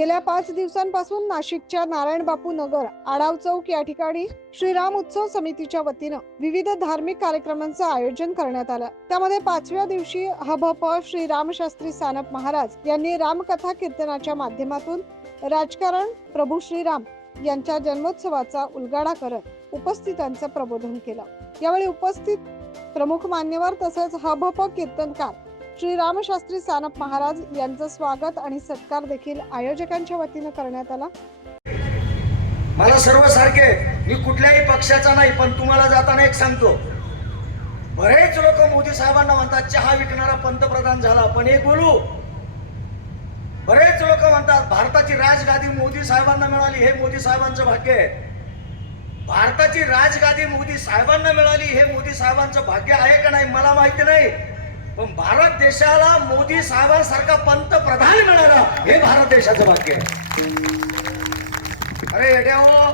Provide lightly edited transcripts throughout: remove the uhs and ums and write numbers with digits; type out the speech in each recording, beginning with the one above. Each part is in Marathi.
गेल्या 5 दिवसांपासून नाशिकच्या नारायण बापू नगर आडाव चौक या ठिकाणी श्रीराम उत्सव समितीच्या वतीनं विविध धार्मिक कार्यक्रमांचं आयोजन करण्यात आलं। त्यामध्ये 5व्या दिवशी हभप श्री रामशास्त्री सानप महाराज यांनी रामकथा कीर्तनाच्या माध्यमातून राजकारण प्रभू श्रीराम यांच्या जन्मोत्सवाचा उलगडा करत उपस्थितांचं प्रबोधन केलं। यावेळी उपस्थित प्रमुख मान्यवर तसेच हभप कीर्तनकार श्री रामशास्त्री सानप महाराज यांचं स्वागत आणि सत्कार देखील आयोजकांच्या वतीनं करण्यात आला। मला सर्व सारखे, मी कुठल्याही पक्षाचा नाही, पण तुम्हाला जाताना एक सांगतो, बरेच लोक मोदी साहेबांना म्हणतात चहा विकणारा पंतप्रधान झाला, पण एक बोलू, बरेच लोक म्हणतात भारताची राजगादी मोदी साहेबांना मिळाली, हे मोदी साहेबांचं भाग्य आहे। भारताची राजगादी मोदी साहेबांना मिळाली हे मोदी साहेबांचं भाग्य आहे का नाही मला माहिती नाही, पण भारत देशाला मोदी साहेबांसारखा पंतप्रधान मिळाला हे भारत देशाचं भाग्य आहे। अरे येड्याओ,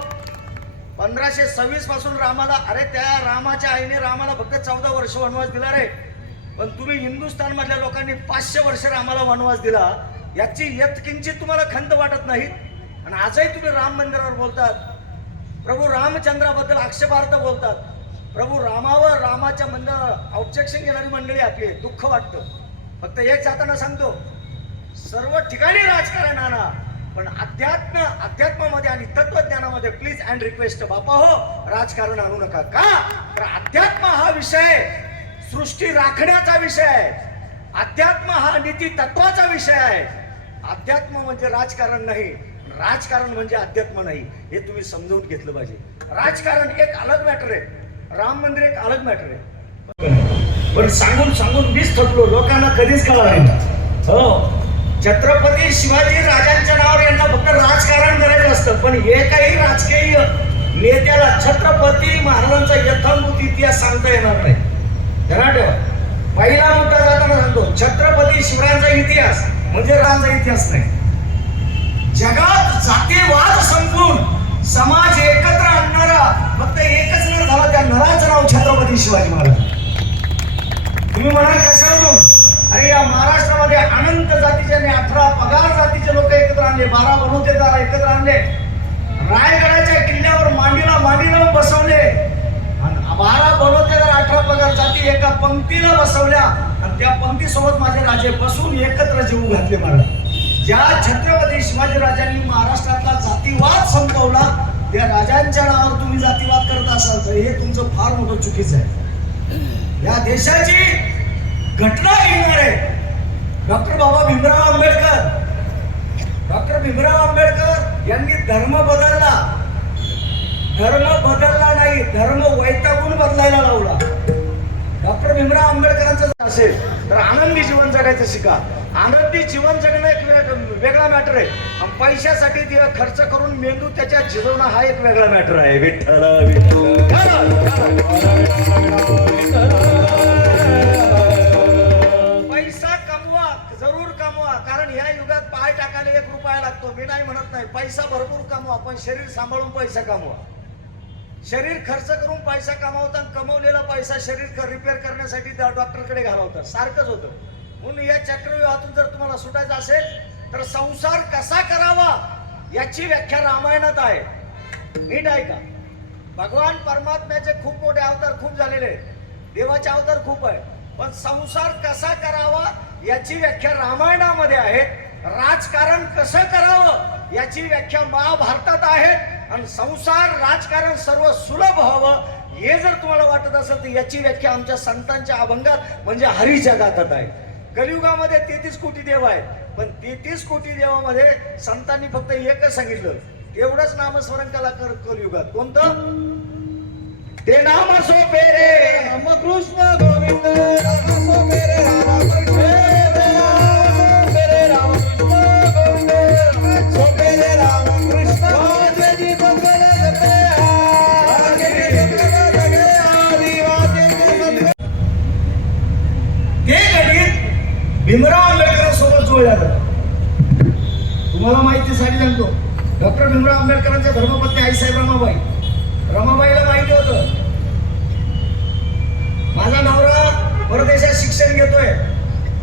1526 पासून रामाला, अरे त्या रामाच्या आईने रामाला फक्त 14 वर्ष वनवास दिला रे, पण तुम्ही हिंदुस्थान मधल्या लोकांनी 500 वर्ष रामाला वनवास दिला, याची यत्किंचित तुम्हाला खंत वाटत नाही। आणि आजही तुम्ही राम मंदिरावर बोलतात, प्रभू रामचंद्राबद्दल आक्षेपार्थ बोलतात, प्रभू रामावर रामाच्या मंदिरावर ऑब्जेक्शन घेणारी मंडळी आपली, दुःख वाटतं। फक्त एक जाताना सांगतो, सर्व ठिकाणी राजकारण आणा, पण अध्यात्मामध्ये आणि तत्वज्ञानामध्ये प्लीज अँड रिक्वेस्ट बापा हो, राजकारण आणू नका। का? तर अध्यात्म हा विषय सृष्टी राखण्याचा विषय आहे, अध्यात्म हा नीती तत्वाचा विषय आहे। अध्यात्म म्हणजे राजकारण नाही, राजकारण म्हणजे अध्यात्म नाही, हे तुम्ही समजून घेतलं पाहिजे। राजकारण एक अलग मॅटर आहे, राम मंदिर एक अलग मॅटर आहे, पण सांगून सांगून मीच थकलो, लोकांना कधीच कळलं नाही। हो, छत्रपती शिवाजी राजांच्या नावावर यांना फक्त राजकारण करायचं असतं, पण एकही राजकीय नेत्याला छत्रपती महाराजांचा यथाभूत इतिहास सांगता येणार नाही। ध्यानात ठेवा, पहिला मुद्दा जाताना सांगतो, छत्रपती शिवरायांचा इतिहास म्हणजे राजांचा इतिहास नाही। जगात जातीवाद संपून समाज एकत्र आणणारा फक्त एकच नर झाला, त्या नराचं नाव छत्रपती शिवाजी महाराज। तुम्ही म्हणाल कशावरून? अरे या महाराष्ट्रामध्ये अनंत जातीचे आणि 18 पगार जातीचे लोक एकत्र आणले, 12 बनवतेदार एकत्र आणले, रायगडाच्या किल्ल्यावर मांडीला बसवले, आणि 12 बनवतेदार 18 पगार जाती एका पंक्तीला बसवल्या, आणि त्या पंक्तीसोबत माझे राजे बसून एकत्र जीव घातले महाराज। ज्या छत्रपती शिवाजी राजांनी महाराष्ट्रातला जातीवाद संपवला, त्या राजांच्या नावावर तुम्ही जातीवाद करत असाल तर हे तुमचं फार मोठं चुकीचं आहे। या देशाची घटना येणार आहे। डॉक्टर बाबा भीमराव आंबेडकर यांनी धर्म बदलला नाही, धर्म वैतागून बदलायला लावला। डॉक्टर भीमराव आंबेडकरांचं असेल तर आनंदी जीवन जगायचं शिका। आनंदी जीवन जगणं एक वेगळा मॅटर आहे, आणि पैशासाठी तिला खर्च करून मेंदू त्याच्या झिजवणं हा एक वेगळा मॅटर आहे। विठ्ठल पैसा कमवा, जरूर कमवा, कारण ह्या युगात पाय टाकायला 1 रुपया लागतो। मी नाही म्हणत नाही, पैसा भरपूर कमवा, पण शरीर सांभाळून पैसा कमवा। शरीर खर्च करून पैसा कमावता, कमवलेला पैसा शरीर रिपेअर करण्यासाठी डॉक्टरकडे घालवतात, सारखंच होतं। म्हणून या चक्रव्यूहातून जर तुम्हाला सुटायचं असेल तर संसार कसा करावा याची व्याख्या रामायणात आहे, नीट आहे का? भगवान परमात्म्याचे खूप मोठे अवतार खूप झालेले, देवाचे अवतार खूप आहे, पण संसार कसा करावा याची व्याख्या रामायणामध्ये आहे। राजकारण कसं करावं याची व्याख्या महाभारतात आहे, आणि संसार राजकारण सर्व सुलभ व्हावं हे जर तुम्हाला वाटत असेल तर याची व्याख्या आमच्या संतांच्या अभंगात म्हणजे हरीच्या गाथात आहे। कलियुगामध्ये 33 कोटी देव आहेत, पण 33 कोटी देवामध्ये संतांनी फक्त एकच सांगितलं, तेवढंच नामस्मरण कला कर कलियुगात। कोणतं? ते नाम सोपे रे रामकृष्ण गोविंद, नाम सोपे रे रामकृष्ण, सोपे रे रामकृष्ण, जी भीमराव आंबेडकरांसोबत जोडला जातो। तुम्हाला माहितीसाठी सांगतो, डॉक्टर भीमराव आंबेडकरांच्या धर्मपत्नी आईसाहेब रमाबाईला माहिती होतं माझा नवरा परदेशात शिक्षण घेतोय,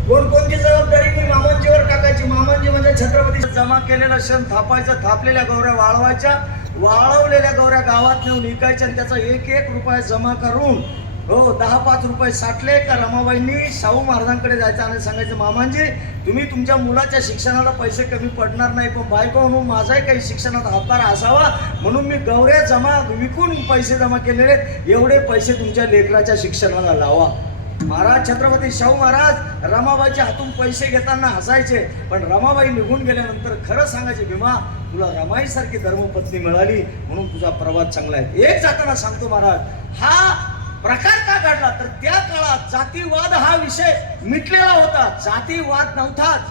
कोणकोणती जबाबदारी मी मामांजीवर टाकायची। मामांजी म्हणजे छत्रपती जमा केलेलं शेण थापायचं, थापलेल्या गौऱ्या वाळवायच्या, वाळवलेल्या गौऱ्या गावात नेऊन विकायच्या आणि त्याचा 1-1 रुपया जमा करून 10-5 रुपये साठले का रमाबाईंनी शाहू महाराजांकडे जायचं आणि सांगायचं, मामांजी तुम्ही तुमच्या मुलाच्या शिक्षणाला पैसे कमी पडणार नाही, पण बायको म्हणून माझाही काही शिक्षणात हातभार असावा म्हणून मी गौऱ्या जमा विकून पैसे जमा केलेले, एवढे पैसे तुमच्या लेकराच्या शिक्षणाला लावा. महाराज छत्रपती शाहू महाराज रमाबाईच्या हातून पैसे घेताना हसायचे, पण रमाबाई निघून गेल्यानंतर खरं सांगायचे, भीमा तुला रमाईसारखी धर्मपत्नी मिळाली म्हणून तुझा प्रवास चांगला आहे. एक जाताना सांगतो महाराज, हा प्रकार का घडला तर त्या काळात जातीवाद हा विषय मिटलेला होता, जातीवाद नव्हताच.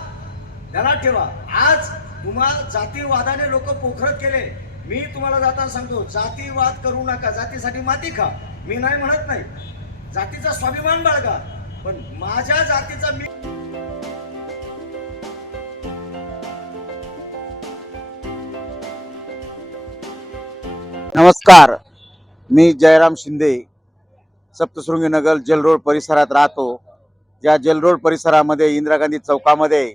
त्याला ठेवा. आज तुम्हाला जातीवादाने लोक पोखरत केले. मी तुम्हाला जाताना सांगतो, जातीवाद करू नका. जातीसाठी माती खा, मी नाही म्हणत नाही, जातीचा स्वाभिमान बाळगा, पण माझ्या जातीचा मी. नमस्कार, मी जयराम शिंदे, सप्तशृंगी नगर जेल रोड परिसरात राहतो. या जेल रोड परिसरामध्ये इंदिरा गांधी चौकामध्ये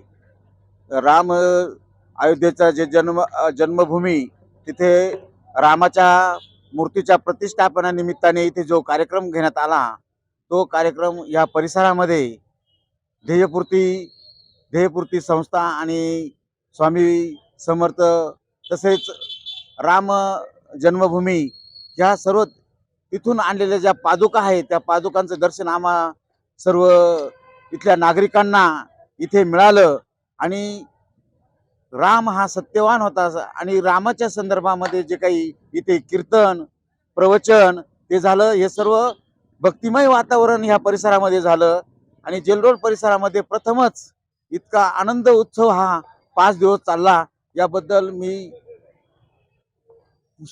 राम अयोध्येचा जे जन्मभूमी, तिथे रामाच्या मूर्तीच्या प्रतिष्ठापनानिमित्ताने इथे जो कार्यक्रम घेण्यात आला, तो कार्यक्रम या परिसरामध्ये ध्येयपूर्ती संस्था आणि स्वामी समर्थ तसेच राम जन्मभूमी या सर्व तिथून आणलेल्या ज्या पादुका आहेत, त्या पादुकांचं दर्शन आम्हा सर्व इथल्या नागरिकांना इथे मिळालं. आणि राम हा सत्यवान होता आणि रामाच्या संदर्भामध्ये जे काही इथे कीर्तन प्रवचन ते झालं, हे सर्व भक्तिमय वातावरण ह्या परिसरामध्ये झालं. आणि जेल रोड परिसरामध्ये प्रथमच इतका आनंद उत्सव हा 5 दिवस चालला. याबद्दल मी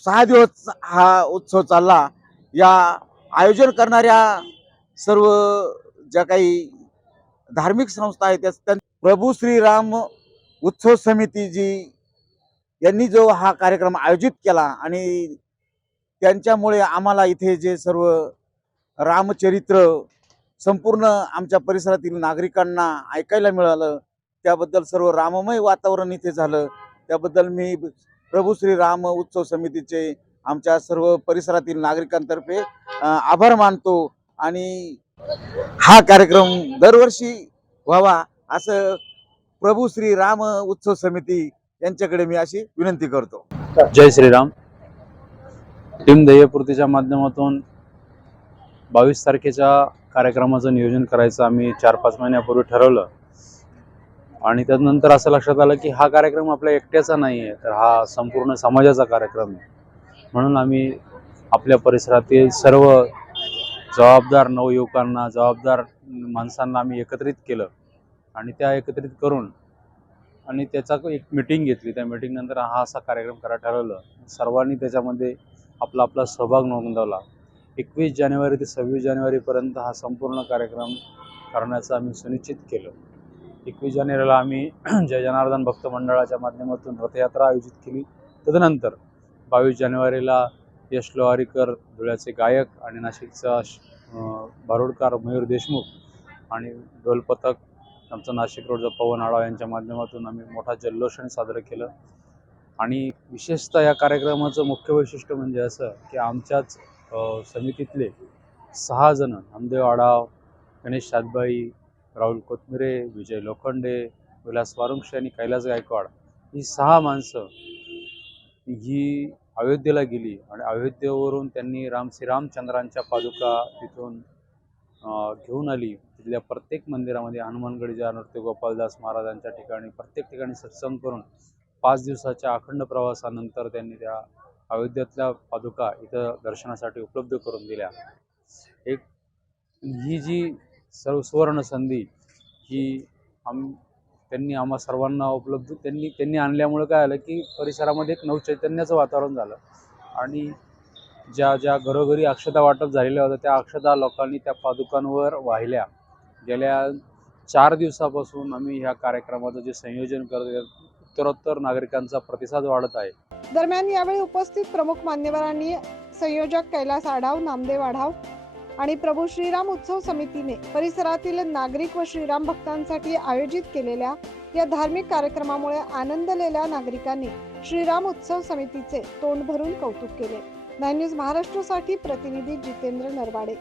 6 दिवस हा उत्सव चालला. या आयोजन करणाऱ्या सर्व ज्या काही धार्मिक संस्था आहेत, त्या प्रभू श्रीराम उत्सव समिती जी यांनी जो हा कार्यक्रम आयोजित केला आणि त्यांच्यामुळे आम्हाला इथे जे सर्व रामचरित्र संपूर्ण आमच्या परिसरातील नागरिकांना ऐकायला मिळालं, त्याबद्दल सर्व राममय वातावरण इथे झालं. त्याबद्दल मी प्रभू श्रीराम उत्सव समितीचे आमच्या सर्व परिसरातील नागरिकांतर्फे आभार मानतो. आणि हा कार्यक्रम दरवर्षी व्हावा असं प्रभू श्रीराम उत्सव समिती यांच्याकडे मी अशी विनंती करतो. जय श्रीराम. टीम ध्येयपूर्तीच्या माध्यमातून 22 तारखेच्या कार्यक्रमाचं नियोजन करायचं आम्ही 4-5 महिन्यापूर्वी ठरवलं. आणि त्यानंतर असं लक्षात आलं की हा कार्यक्रम आपल्या एकट्याचा नाही आहे, तर हा संपूर्ण समाजाचा कार्यक्रम आहे. म्हणून आम्ही आपल्या परिसरातील सर्व जबाबदार नवयुवकांना, जबाबदार माणसांना आम्ही एकत्रित केलं आणि त्या एकत्रित करून आणि त्याचा एक मीटिंग घेतली. त्या मीटिंगनंतर हा असा कार्यक्रम करायला ठरवलं. सर्वांनी त्याच्यामध्ये आपला आपला सहभाग नोंदवला. 21 जानेवारी ते 26 जानेवारीपर्यंत हा संपूर्ण कार्यक्रम करण्याचं आम्ही सुनिश्चित केलं. 21 जानेवारीला आम्ही जय जनार्दन भक्त मंडळाच्या माध्यमातून रथयात्रा आयोजित केली. तदनंतर 22 जानेवारीला यश लोहारीकर धुळ्याचे गायक आणि नाशिकचा भारुडकार मयूर देशमुख आणि ढोल पथक आमचं नाशिक रोडचा पवन आढाव यांच्या माध्यमातून आम्ही मोठा जल्लोषाने साजरं केलं. आणि विशेषतः या कार्यक्रमाचं मुख्य वैशिष्ट्य म्हणजे असं की आमच्याच समितीतले 6 जण, नामदेव आढाव, गणेश सातबाई, राहुल कोथमिरे, विजय लोखंडे, विलास वारुंक्षे आणि कैलास गायकवाड, ही 6 माणसं ही अयोध्येला गेली आणि अयोध्येवरून त्यांनी श्रीरामचंद्रांच्या पादुका तिथून घेऊन आली. तिथल्या प्रत्येक मंदिरामध्ये हनुमानगडीच्या नृत्य गोपालदास महाराजांच्या ठिकाणी प्रत्येक ठिकाणी सत्संग करून 5 दिवसाच्या अखंड प्रवासानंतर त्यांनी त्या अयोध्येतल्या पादुका इथं दर्शनासाठी उपलब्ध करून दिल्या. ही जी सुवर्ण संधी ही त्यांनी आम्हा सर्वांना उपलब्ध त्यांनी आणल्यामुळे काय आलं की परिसरामध्ये एक नवचैतन्याचं वातावरण झालं. आणि ज्या घरोघरी अक्षता वाटप झालेल्या होत्या, त्या अक्षता लोकांनी त्या पादुकांवर वाहिल्या. गेल्या 4 दिवसापासून आम्ही ह्या कार्यक्रमाचं जे संयोजन करतो, उत्तरोत्तर नागरिकांचा प्रतिसाद वाढत आहे. दरम्यान यावेळी उपस्थित प्रमुख मान्यवरांनी संयोजक कैलास आढाव, नामदेव आढाव, आणि प्रभू श्रीराम उत्सव समितीने परिसरातील नागरिक व श्रीराम भक्तांसाठी आयोजित केलेल्या या धार्मिक कार्यक्रमामुळे आनंदलेल्या नागरिकांनी श्रीराम उत्सव समितीचे तोंड भरून कौतुक केले. 9 न्यूज महाराष्ट्रासाठी प्रतिनिधी जितेंद्र नरवाडे.